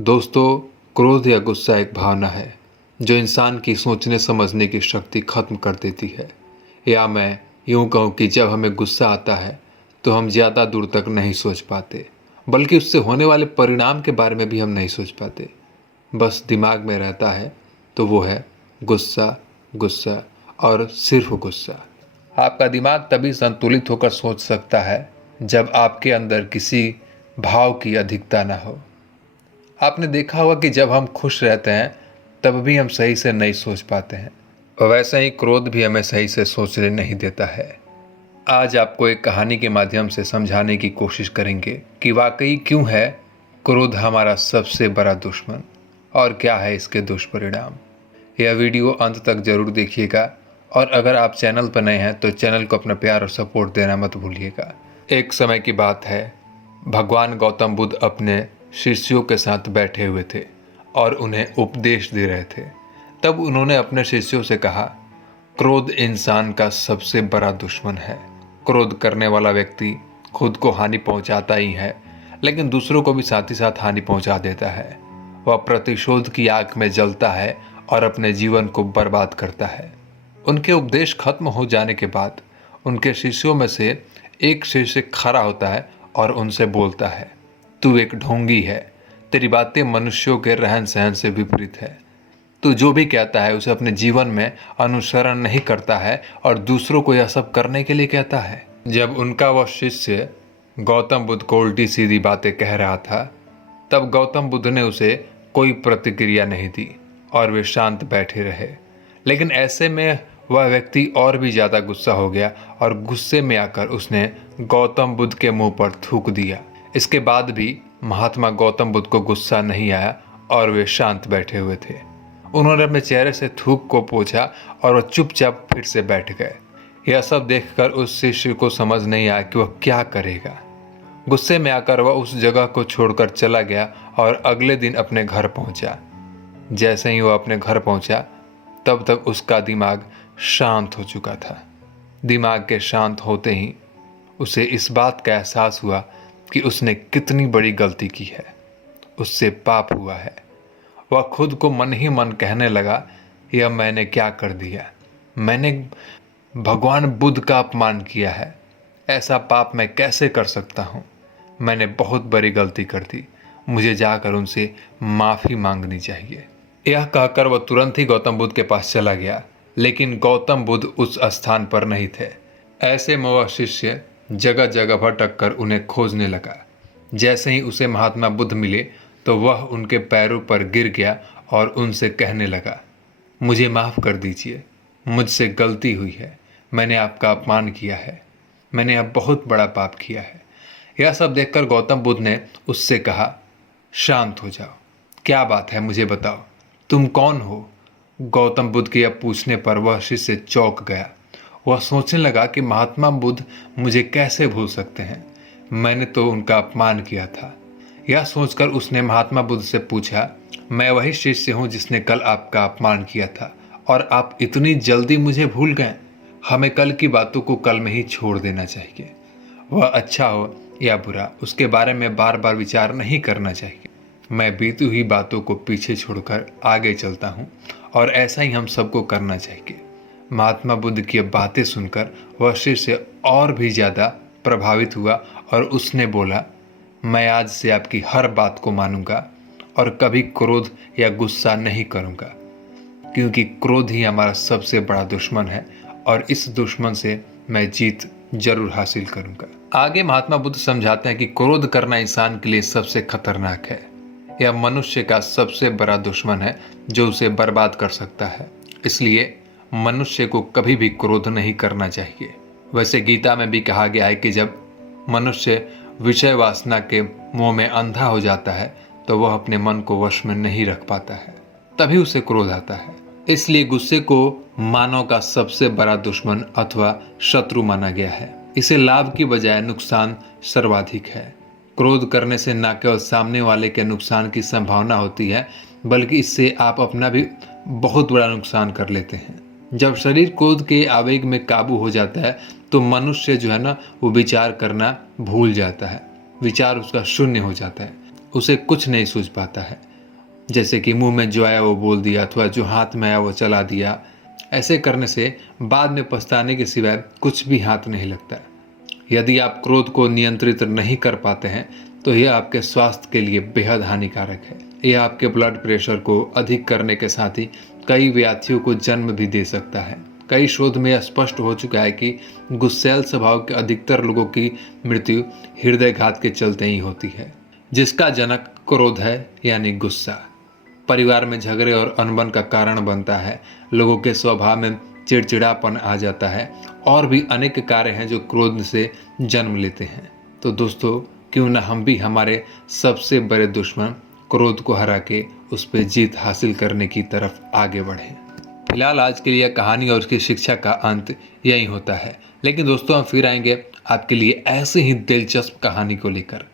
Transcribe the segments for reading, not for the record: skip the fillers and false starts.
दोस्तों, क्रोध या गुस्सा एक भावना है जो इंसान की सोचने समझने की शक्ति खत्म कर देती है। या मैं यूं कहूँ कि जब हमें गुस्सा आता है तो हम ज़्यादा दूर तक नहीं सोच पाते, बल्कि उससे होने वाले परिणाम के बारे में भी हम नहीं सोच पाते। बस दिमाग में रहता है तो वो है गुस्सा, गुस्सा और सिर्फ गुस्सा। आपका दिमाग तभी संतुलित होकर सोच सकता है जब आपके अंदर किसी भाव की अधिकता ना हो। आपने देखा होगा कि जब हम खुश रहते हैं तब भी हम सही से नहीं सोच पाते हैं, और वैसे ही क्रोध भी हमें सही से सोचने नहीं देता है। आज आपको एक कहानी के माध्यम से समझाने की कोशिश करेंगे कि वाकई क्यों है क्रोध हमारा सबसे बड़ा दुश्मन और क्या है इसके दुष्परिणाम। यह वीडियो अंत तक जरूर देखिएगा, और अगर आप चैनल पर नए हैं तो चैनल को अपना प्यार और सपोर्ट देना मत भूलिएगा। एक समय की बात है, भगवान गौतम बुद्ध अपने शिष्यों के साथ बैठे हुए थे और उन्हें उपदेश दे रहे थे। तब उन्होंने अपने शिष्यों से कहा, क्रोध इंसान का सबसे बड़ा दुश्मन है। क्रोध करने वाला व्यक्ति खुद को हानि पहुंचाता ही है, लेकिन दूसरों को भी साथ ही साथ हानि पहुंचा देता है। वह प्रतिशोध की आग में जलता है और अपने जीवन को बर्बाद करता है। उनके उपदेश खत्म हो जाने के बाद उनके शिष्यों में से एक शिष्य खड़ा होता है और उनसे बोलता है, तू एक ढोंगी है, तेरी बातें मनुष्यों के रहन सहन से विपरीत है। तू जो भी कहता है उसे अपने जीवन में अनुसरण नहीं करता है और दूसरों को यह सब करने के लिए कहता है। जब उनका वह शिष्य गौतम बुद्ध को उल्टी सीधी बातें कह रहा था, तब गौतम बुद्ध ने उसे कोई प्रतिक्रिया नहीं दी और वे शांत बैठे रहे। लेकिन ऐसे में वह व्यक्ति और भी ज़्यादा गुस्सा हो गया और गुस्से में आकर उसने गौतम बुद्ध के मुंह पर थूक दिया। इसके बाद भी महात्मा गौतम बुद्ध को गुस्सा नहीं आया और वे शांत बैठे हुए थे। उन्होंने अपने चेहरे से थूक को पोंछा और वह चुपचाप फिर से बैठ गए। यह सब देखकर उस शिष्य को समझ नहीं आया कि वह क्या करेगा। गुस्से में आकर वह उस जगह को छोड़कर चला गया और अगले दिन अपने घर पहुंचा। जैसे ही वह अपने घर पहुंचा तब तक उसका दिमाग शांत हो चुका था। दिमाग के शांत होते ही उसे इस बात का एहसास हुआ कि उसने कितनी बड़ी गलती की है, उससे पाप हुआ है। वह खुद को मन ही मन कहने लगा, यह मैंने क्या कर दिया, मैंने भगवान बुद्ध का अपमान किया है, ऐसा पाप मैं कैसे कर सकता हूँ, मैंने बहुत बड़ी गलती कर दी, मुझे जाकर उनसे माफ़ी मांगनी चाहिए। यह कहकर वह तुरंत ही गौतम बुद्ध के पास चला गया, लेकिन गौतम बुद्ध उस स्थान पर नहीं थे। ऐसे में वह शिष्य जगह जगह भटक कर उन्हें खोजने लगा। जैसे ही उसे महात्मा बुद्ध मिले तो वह उनके पैरों पर गिर गया और उनसे कहने लगा, मुझे माफ़ कर दीजिए, मुझसे गलती हुई है, मैंने आपका अपमान किया है, मैंने अब बहुत बड़ा पाप किया है। यह सब देखकर गौतम बुद्ध ने उससे कहा, शांत हो जाओ, क्या बात है मुझे बताओ, तुम कौन हो। गौतम बुद्ध के यह पूछने पर वह शिष्य चौंक गया। वह सोचने लगा कि महात्मा बुद्ध मुझे कैसे भूल सकते हैं, मैंने तो उनका अपमान किया था। यह सोचकर उसने महात्मा बुद्ध से पूछा, मैं वही शिष्य हूँ जिसने कल आपका अपमान किया था और आप इतनी जल्दी मुझे भूल गए। हमें कल की बातों को कल में ही छोड़ देना चाहिए। वह अच्छा हो या बुरा उसके बारे में बार बार विचार नहीं करना चाहिए। मैं बीती हुई बातों को पीछे छोड़कर आगे चलता हूँ और ऐसा ही हम सबको करना चाहिए। महात्मा बुद्ध की बातें सुनकर वह शिष्य और भी ज़्यादा प्रभावित हुआ और उसने बोला, मैं आज से आपकी हर बात को मानूंगा और कभी क्रोध या गुस्सा नहीं करूंगा, क्योंकि क्रोध ही हमारा सबसे बड़ा दुश्मन है और इस दुश्मन से मैं जीत जरूर हासिल करूंगा। आगे महात्मा बुद्ध समझाते हैं कि क्रोध करना इंसान के लिए सबसे खतरनाक है। यह मनुष्य का सबसे बड़ा दुश्मन है जो उसे बर्बाद कर सकता है। इसलिए मनुष्य को कभी भी क्रोध नहीं करना चाहिए। वैसे गीता में भी कहा गया है कि जब मनुष्य विषय वासना के मोह में अंधा हो जाता है तो वह अपने मन को वश में नहीं रख पाता है, तभी उसे क्रोध आता है। इसलिए गुस्से को मानव का सबसे बड़ा दुश्मन अथवा शत्रु माना गया है। इसे लाभ की बजाय नुकसान सर्वाधिक है। क्रोध करने से न केवल सामने वाले के नुकसान की संभावना होती है, बल्कि इससे आप अपना भी बहुत बड़ा नुकसान कर लेते हैं। जब शरीर क्रोध के आवेग में काबू हो जाता है तो मनुष्य जो है ना, वो विचार करना भूल जाता है। विचार उसका शून्य हो जाता है, उसे कुछ नहीं सूझ पाता है। जैसे कि मुंह में जो आया वो बोल दिया अथवा जो हाथ में आया वो चला दिया। ऐसे करने से बाद में पछताने के सिवाय कुछ भी हाथ नहीं लगता। यदि आप क्रोध को नियंत्रित नहीं कर पाते हैं तो यह आपके स्वास्थ्य के लिए बेहद हानिकारक है। यह आपके ब्लड प्रेशर को अधिक करने के साथ ही कई व्याधियों को जन्म भी दे सकता है। कई शोध में यह स्पष्ट हो चुका है कि गुस्सैल स्वभाव के अधिकतर लोगों की मृत्यु हृदयघात के चलते ही होती है, जिसका जनक क्रोध है यानी गुस्सा। परिवार में झगड़े और अनबन का कारण बनता है। लोगों के स्वभाव में चिड़चिड़ापन आ जाता है और भी अनेक कार्य हैं जो क्रोध से जन्म लेते हैं। तो दोस्तों, क्यों ना हम भी हमारे सबसे बड़े दुश्मन क्रोध को हरा के उस पर जीत हासिल करने की तरफ आगे बढ़ें। फिलहाल आज के लिए कहानी और उसकी शिक्षा का अंत यही होता है, लेकिन दोस्तों हम फिर आएंगे आपके लिए ऐसे ही दिलचस्प कहानी को लेकर।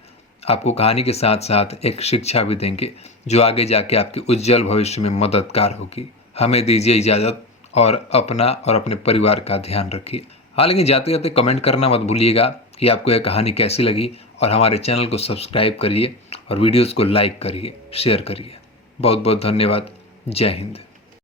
आपको कहानी के साथ साथ एक शिक्षा भी देंगे जो आगे जाके आपके उज्जवल भविष्य में मददगार होगी। हमें दीजिए इजाज़त और अपना और अपने परिवार का ध्यान रखिए। हाँ, लेकिन जाते जाते कमेंट करना मत भूलिएगा कि आपको यह कहानी कैसी लगी, और हमारे चैनल को सब्सक्राइब करिए और वीडियोज़ को लाइक करिए, शेयर करिए। बहुत बहुत धन्यवाद। जय हिंद।